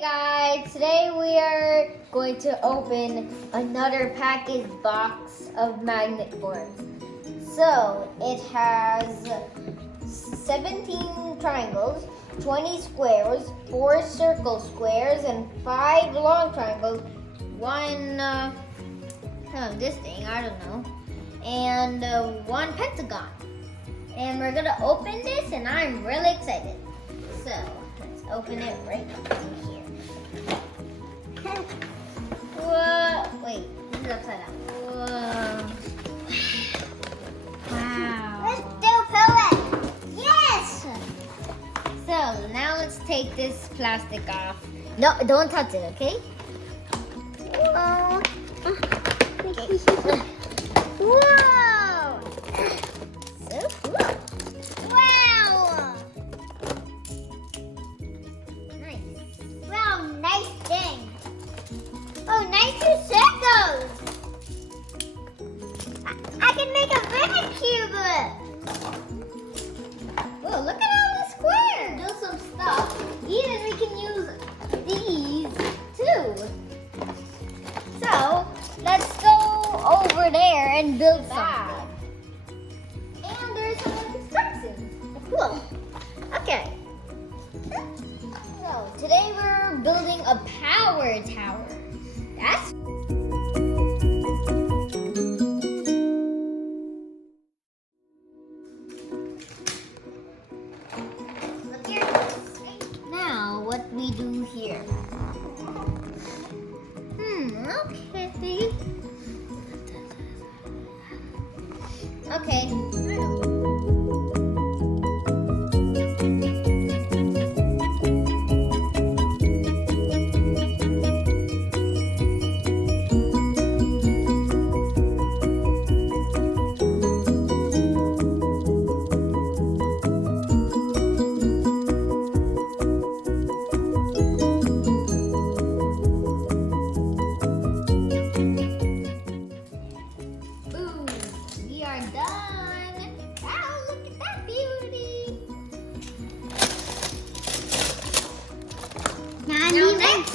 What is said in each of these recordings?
Hey guys, today we are going to open another package box of Magformers. So it has 17 triangles, 20 squares, 4 circle squares, and 5 long triangles. One, this thing, I don't know, and 1 pentagon. And we're gonna open this, and I'm really excited. So let's open it right in here. Whoa! Wait, this is upside down. Whoa! Wow! Let's do it! Yes! So now let's take this plastic off. No, don't touch it, okay? Whoa! Okay. Whoa! So cool. Wow! Nice. Wow, nice thing. Oh, nice two circles. I can make a Rubik's Cube. Whoa, look at all the squares. Do some stuff. Even we can use these too. So let's go over there and build something. And there's some instructions. Cool. Okay. So today we're building a power tower. That's look here. Now what we do here. Okay. Okay. Boom! We are done. Wow, look at that beauty. Now next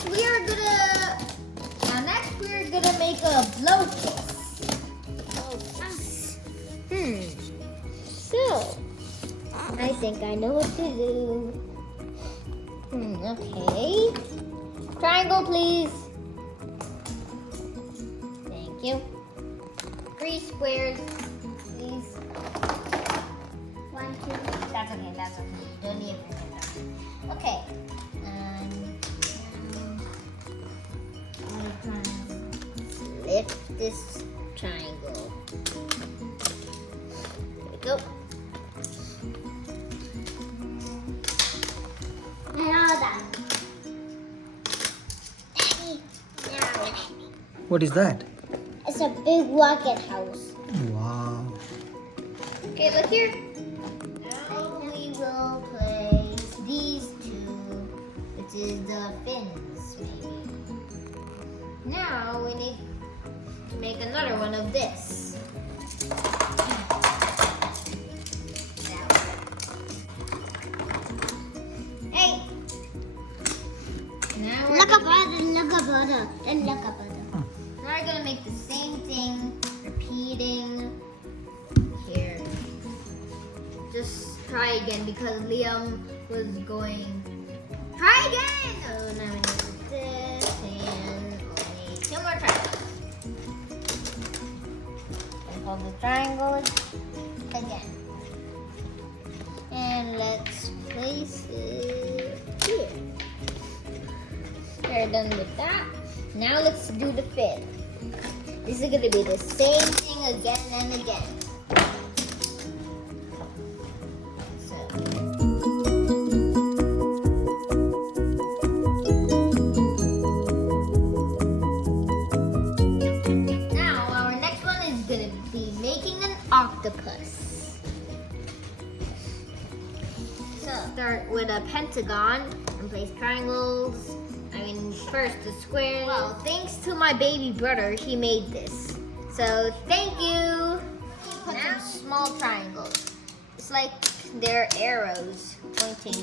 we're gonna make a blow kiss. So I think I know what to do. Okay. Triangle, please. Thank you. 3 squares, please. 1, 2. That's okay, that's okay. You don't need it. Okay. I'm trying to lift this triangle. There we go. And all that. Daddy. Now. What is that? It's a big rocket house. Wow. Okay, look here. Now we will place these 2, which is the fins, maybe. Now we need to make another one of this. Hey! Now we're Look gonna up other, look up other, then look up other. Now we're gonna make the same thing, repeating here. Just try again because Liam was going, try again! Oh, now we need this and only 2 more triangles. And hold the triangles again. And let's place it here. We're done with that. Now let's do the fin. This is gonna be the same thing again and again. So. Now our next one is gonna be making an octopus. So start with a pentagon and place triangles. First the square. Well, thanks to my baby brother, he made this. So thank you. Put some small triangles. It's like they're arrows pointing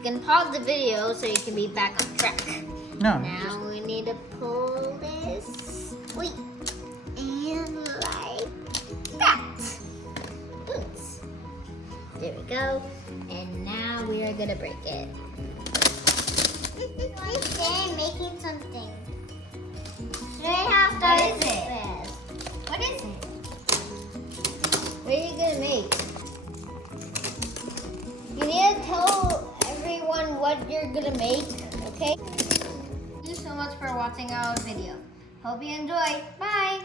You can pause the video so you can be back on track. No. Now we need to pull this. Wait. And like that. Oops. There we go. And now we are gonna break it. They're making something. Should I have What to is it? What is it? What are you gonna make? You need to tell everyone what you're gonna make, okay? Thank you so much for watching our video. Hope you enjoy. Bye!